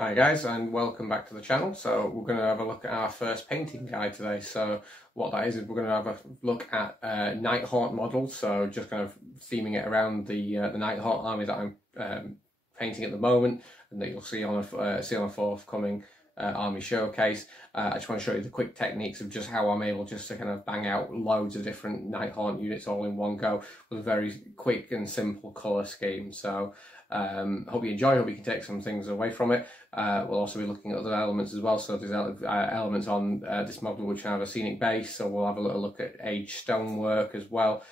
Hi guys, and welcome back to the channel. So we're going to have a look at our first painting guide today. So what that is we're going to have a look at Nighthaunt models. So just kind of theming it around the Nighthaunt army that I'm painting at the moment, and that you'll see on a forthcoming army showcase. I just want to show you the quick techniques of just how I'm able just to kind of bang out loads of different Nighthaunt units all in one go with a very quick and simple colour scheme. So hope you enjoy, hope you can take some things away from it. We'll also be looking at other elements as well. So there's elements on this model which have a scenic base, so we'll have a little look at aged stonework as well.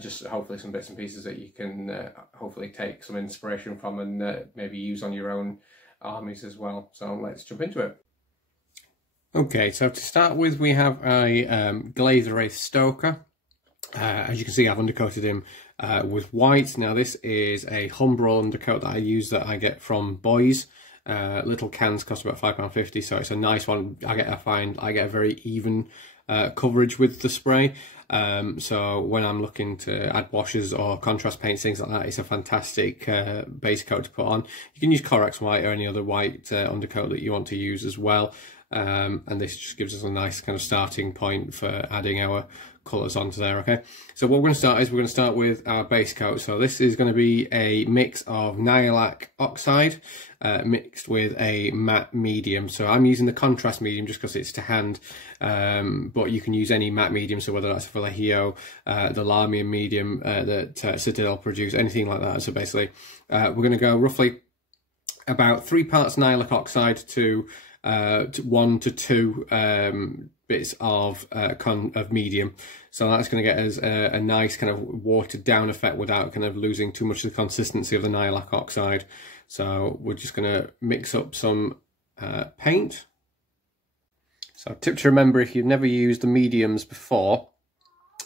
Just hopefully some bits and pieces that you can hopefully take some inspiration from and maybe use on your own armies as well. So let's jump into it. Okay, so to start with, we have a Glaze Wraith Stoker. As you can see, I've undercoated him with white. Now this is a Humbrol undercoat that I use, that I get from Boys. Little cans cost about £5.50, so it's a nice one. I get a very even coverage with the spray. So when I'm looking to add washes or contrast paints, things like that, it's a fantastic base coat to put on. You can use Corax White or any other white undercoat that you want to use as well. And this just gives us a nice kind of starting point for adding our colours onto there. Okay, so what we're going to start with our base coat. So this is going to be a mix of Nighthaunts oxide mixed with a matte medium. So I'm using the contrast medium just because it's to hand, but you can use any matte medium, so whether that's Vallejo, the Larmian medium that Citadel produce, anything like that. So basically we're going to go roughly about 3 parts Nighthaunts oxide to 1 to 2 bits of medium. So that's going to get us a nice kind of watered down effect without kind of losing too much of the consistency of the Nighthaunts oxide. So we're just going to mix up some paint. So tip to remember, if you've never used the mediums before,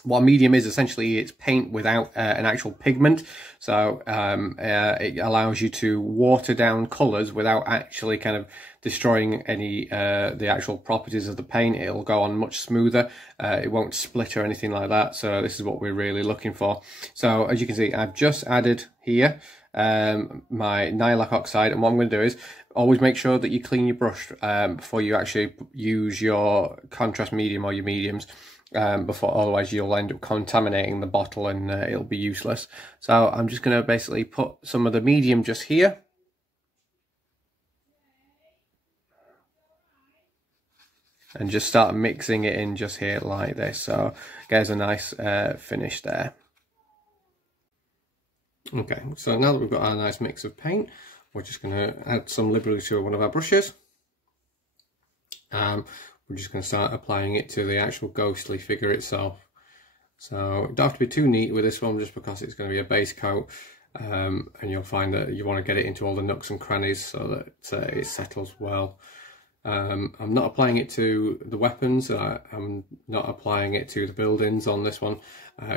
what a medium is essentially, it's paint without an actual pigment. So it allows you to water down colours without actually kind of destroying any the actual properties of the paint. It'll go on much smoother. It won't split or anything like that. So this is what we're really looking for. So as you can see, I've just added here my Nighthaunts oxide, and what I'm going to do is always make sure that you clean your brush before you actually use your contrast medium or your mediums. Otherwise you'll end up contaminating the bottle and it'll be useless. So I'm just going to basically put some of the medium just here. And just start mixing it in just here like this. So get us a nice finish there. Okay, so now that we've got our nice mix of paint, we're just going to add some liberally to one of our brushes. We're just going to start applying it to the actual ghostly figure itself. So you don't have to be too neat with this one, just because it's going to be a base coat, and you'll find that you want to get it into all the nooks and crannies so that it settles well. I'm not applying it to the weapons, I'm not applying it to the buildings on this one.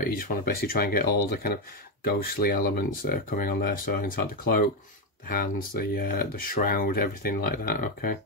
You just want to basically try and get all the kind of ghostly elements that are coming on there. So inside the cloak, the hands, the shroud, everything like that. Okay.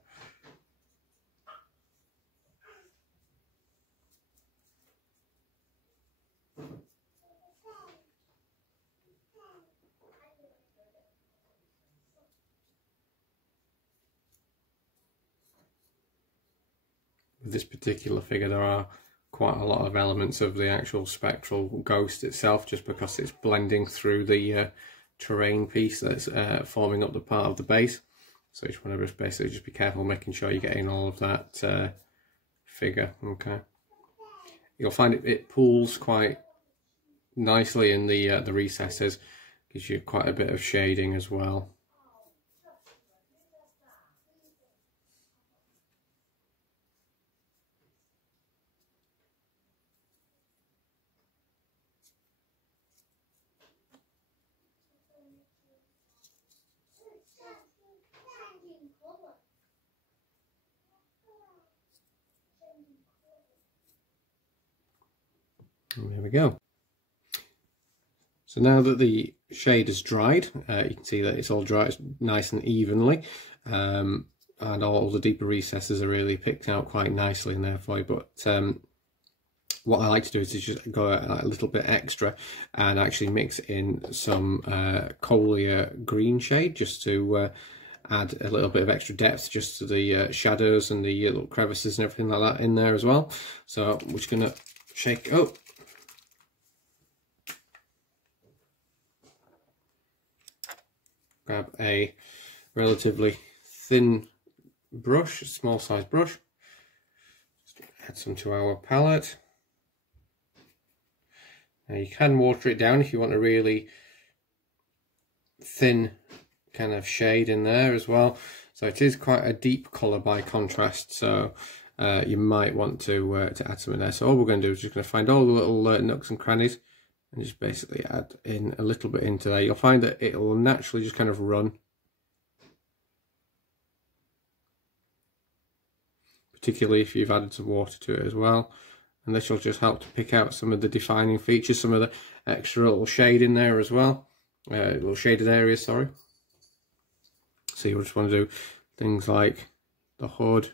With this particular figure, there are quite a lot of elements of the actual spectral ghost itself, just because it's blending through the terrain piece that's forming up the part of the base. So you just want to basically just be careful making sure you're getting all of that figure. Okay, you'll find it pools quite nicely in the recesses, gives you quite a bit of shading as well. And there we go. So now that the shade has dried, you can see that it's all dried nice and evenly, and all the deeper recesses are really picked out quite nicely in there for you. But what I like to do is just go a little bit extra and actually mix in some Colia green shade, just to add a little bit of extra depth just to the shadows and the little crevices and everything like that in there as well. So we're just going to shake it up. Grab a relatively thin brush, a small size brush, just add some to our palette. Now you can water it down if you want a really thin kind of shade in there as well. So it is quite a deep colour by contrast, so you might want to add some in there. So all we're going to do is just going to find all the little nooks and crannies and just basically add in a little bit into there. You'll find that it will naturally just kind of run, particularly if you've added some water to it as well. And this will just help to pick out some of the defining features, some of the extra little shade in there as well, little shaded areas, sorry. So you just want to do things like the hood,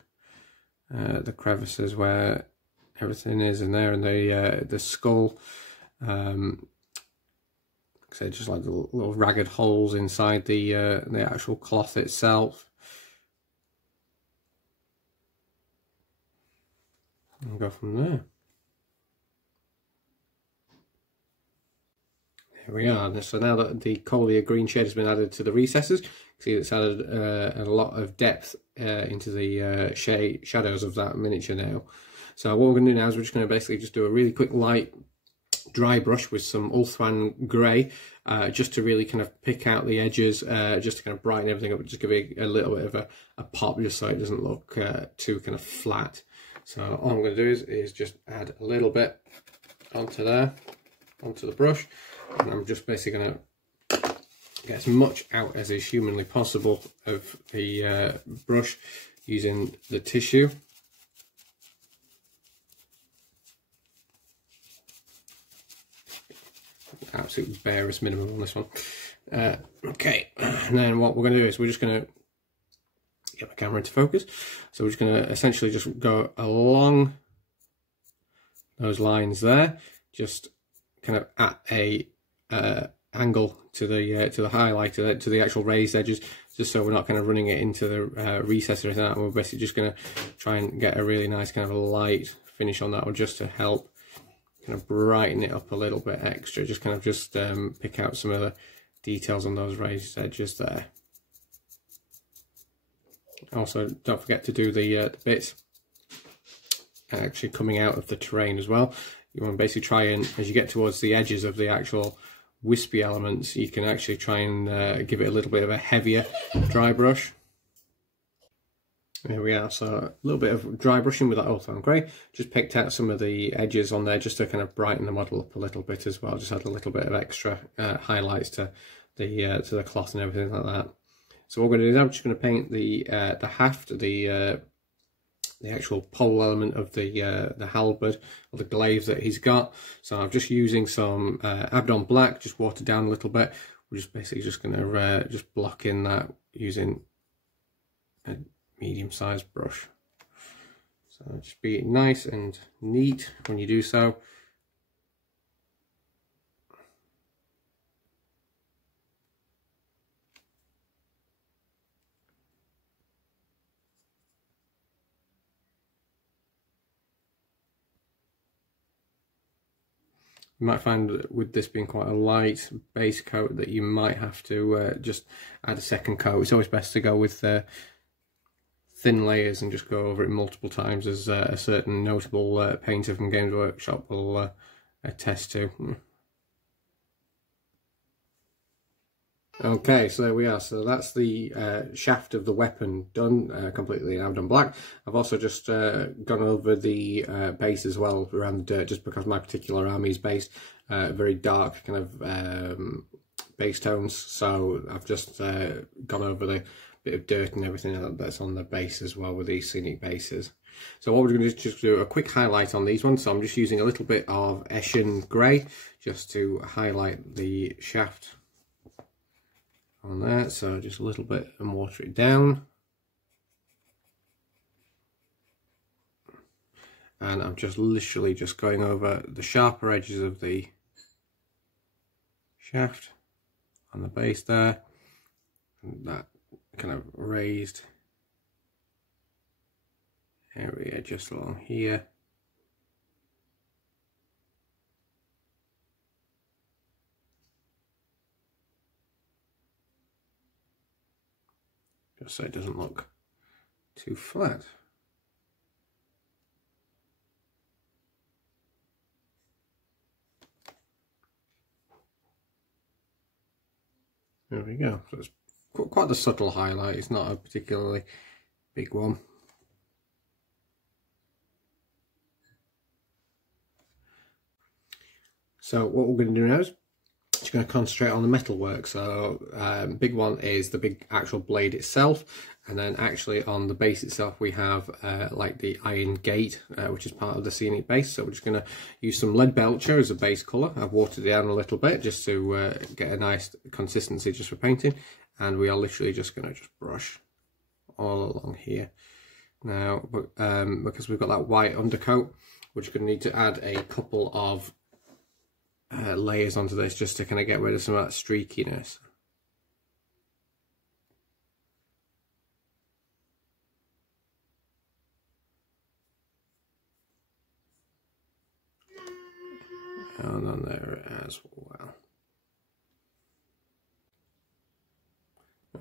the crevices where everything is in there, and the skull. So just like the little ragged holes inside the actual cloth itself. And go from there. Here we are. So now that the coalia green shade has been added to the recesses, you can see it's added a lot of depth into the shadows of that miniature now. So what we're going to do now is we're just going to basically just do a really quick light dry brush with some Ulthuan grey, just to really kind of pick out the edges, just to kind of brighten everything up, just give it a little bit of a pop, just so it doesn't look too kind of flat. So all I'm going to do is just add a little bit onto there, onto the brush, and I'm just basically going to get as much out as is humanly possible of the brush using the tissue. Absolute barest minimum on this one. Okay, and then what we're going to do is we're just going to get my camera into focus. So we're just going to essentially just go along those lines there, just kind of at a angle to the highlight, to the actual raised edges, just so we're not kind of running it into the recess or anything like that. We're basically just going to try and get a really nice kind of a light finish on that one, just to help kind of brighten it up a little bit extra, just kind of just pick out some of the details on those raised edges there. Also, don't forget to do the bits actually coming out of the terrain as well. You want to basically try and, as you get towards the edges of the actual wispy elements, you can actually try and give it a little bit of a heavier dry brush. There we are, so a little bit of dry brushing with that Ulthuan grey. Just picked out some of the edges on there just to kind of brighten the model up a little bit as well. Just add a little bit of extra highlights to the cloth and everything like that. So what we're going to do now, I'm just going to paint the haft, the actual pole element of the halberd, or the glaive that he's got. So I'm just using some Abdon black, just watered down a little bit. We're just basically just going to just block in that using a medium-sized brush. So just be nice and neat when you do so. You might find that with this being quite a light base coat that you might have to just add a second coat. It's always best to go with thin layers and just go over it multiple times, as a certain notable painter from Games Workshop will attest to. Okay, so there we are. So that's the shaft of the weapon done completely in Abdon black. I've also just gone over the base as well around the dirt, just because my particular army is based very dark kind of base tones. So I've just gone over the bit of dirt and everything that's on the base as well with these scenic bases. So what we're going to do is just do a quick highlight on these ones. So I'm just using a little bit of Eshin grey just to highlight the shaft on that. So just a little bit and water it down. And I'm just literally just going over the sharper edges of the shaft on the base there. And that kind of raised area just along here. Just so it doesn't look too flat. There we go. So it's quite a subtle highlight. It's not a particularly big one. So what we're going to do now is just going to concentrate on the metal work. So big one is the big actual blade itself, and then actually on the base itself we have like the iron gate, which is part of the scenic base. So we're just going to use some lead belcher as a base colour. I've watered it down a little bit just to get a nice consistency just for painting, and we are literally just going to just brush all along here. Now because we've got that white undercoat, we're just going to need to add a couple of layers onto this just to kind of get rid of some of that streakiness. And on there as well.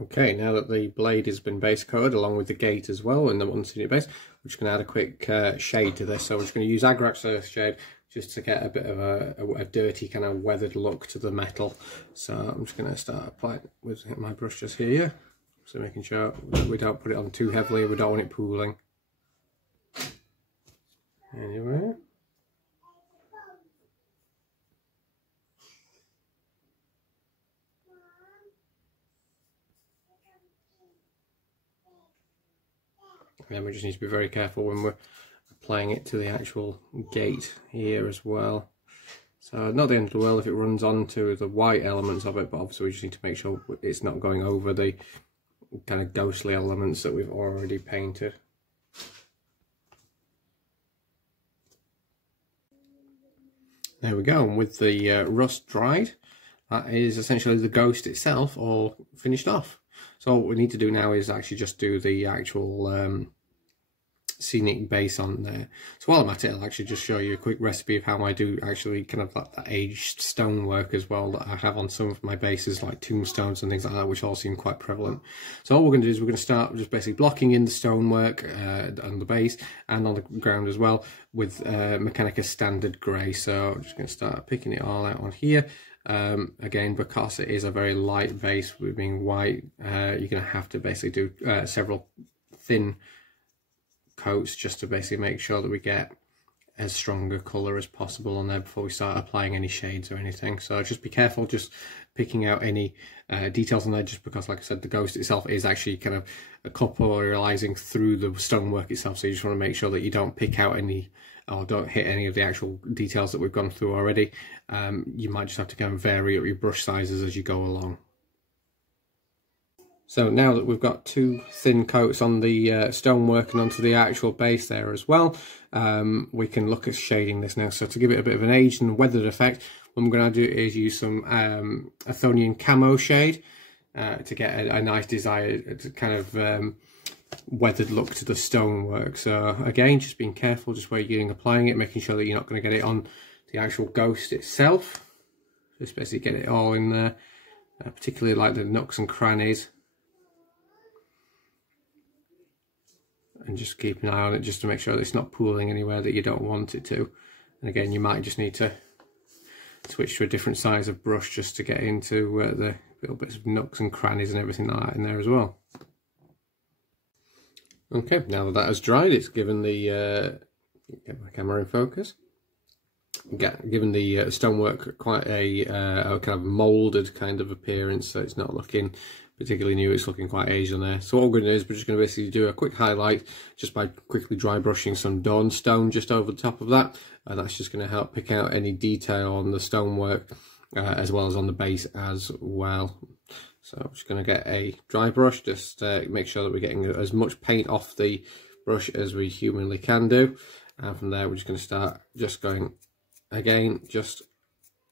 Okay, now that the blade has been base coated along with the gate as well in the one scenic base, we're just going to add a quick shade to this. So we're just going to use Agrax Earth Shade just to get a bit of a dirty kind of weathered look to the metal. So I'm just going to start applying with my brush just here, so making sure that we don't put it on too heavily, we don't want it pooling. Anyway. And then we just need to be very careful when we're applying it to the actual gate here as well. So not the end of the world if it runs onto the white elements of it, but obviously we just need to make sure it's not going over the kind of ghostly elements that we've already painted. There we go, and with the rust dried, that is essentially the ghost itself all finished off. So what we need to do now is actually just do the actual scenic base on there. So while I'm at it, I'll actually just show you a quick recipe of how I do actually kind of like that aged stonework as well that I have on some of my bases, like tombstones and things like that, which all seem quite prevalent. So all we're going to do is we're going to start just basically blocking in the stonework on the base and on the ground as well with Mechanica Standard Grey. So I'm just going to start picking it all out on here. Again, because it is a very light base with being white, you're going to have to basically do several thin coats just to basically make sure that we get as strong a colour as possible on there before we start applying any shades or anything. So just be careful just picking out any details on there, just because, like I said, the ghost itself is actually kind of corporealizing through the stonework itself, so you just want to make sure that you don't pick out any or don't hit any of the actual details that we've gone through already. You might just have to kind of vary your brush sizes as you go along. So now that we've got two thin coats on the stonework and onto the actual base there as well, we can look at shading this now. So to give it a bit of an aged and weathered effect, what I'm going to do is use some Athonian camo shade to get a nice desired kind of weathered look to the stonework. So again, just being careful just where you're applying it, making sure that you're not going to get it on the actual ghost itself. Just basically get it all in there, particularly like the nooks and crannies. And just keep an eye on it just to make sure that it's not pooling anywhere that you don't want it to. And again, you might just need to switch to a different size of brush just to get into the little bits of nooks and crannies and everything like that in there as well. Okay, now that has dried, it's given the get my camera in focus. Given the stonework quite a kind of moulded kind of appearance, so it's not looking particularly new, it's looking quite aged on there. So what we're going to do is we're just going to basically do a quick highlight just by quickly dry brushing some dawn stone just over the top of that, and that's just going to help pick out any detail on the stonework as well as on the base as well. So I'm just going to get a dry brush, just make sure that we're getting as much paint off the brush as we humanly can do, and from there we're just going to start just going again just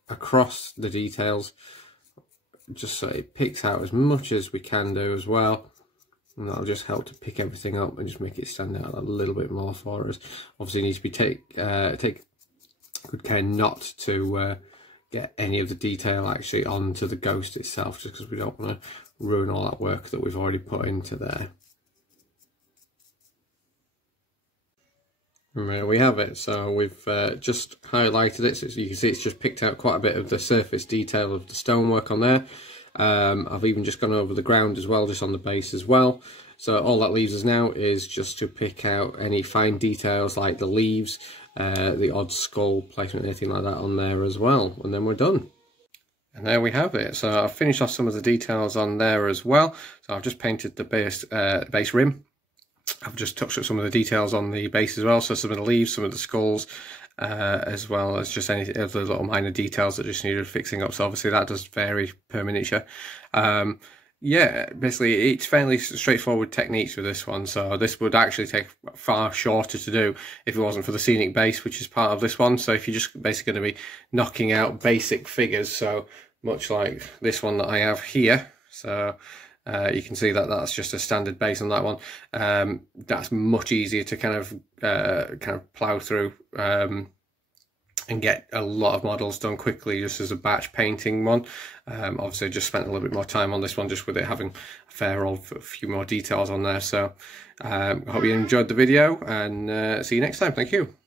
across the details, just so it picks out as much as we can do as well. and that'll just help to pick everything up and just make it stand out a little bit more for us. Obviously, needs to be take good care not to get any of the detail actually onto the ghost itself, just because we don't want to ruin all that work that we've already put into there. And there we have it. So we've just highlighted it, so you can see it's just picked out quite a bit of the surface detail of the stonework on there. I've even just gone over the ground as well, just on the base as well. So all that leaves us now is just to pick out any fine details like the leaves, the odd skull placement, anything like that on there as well, and then we're done. And there we have it. So I've finished off some of the details on there as well. So I've just painted the base rim. I've just touched up some of the details on the base as well, so some of the leaves, some of the skulls, as well as just any other little minor details that just needed fixing up. So obviously that does vary per miniature. Yeah, basically it's fairly straightforward techniques with this one, so this would actually take far shorter to do if it wasn't for the scenic base, which is part of this one. So if you're just basically going to be knocking out basic figures, so much like this one that I have here, so you can see that that's just a standard base on that one. That's much easier to kind of plow through and get a lot of models done quickly just as a batch painting one. Obviously I just spent a little bit more time on this one just with it having a few more details on there. So I hope you enjoyed the video, and see you next time. Thank you.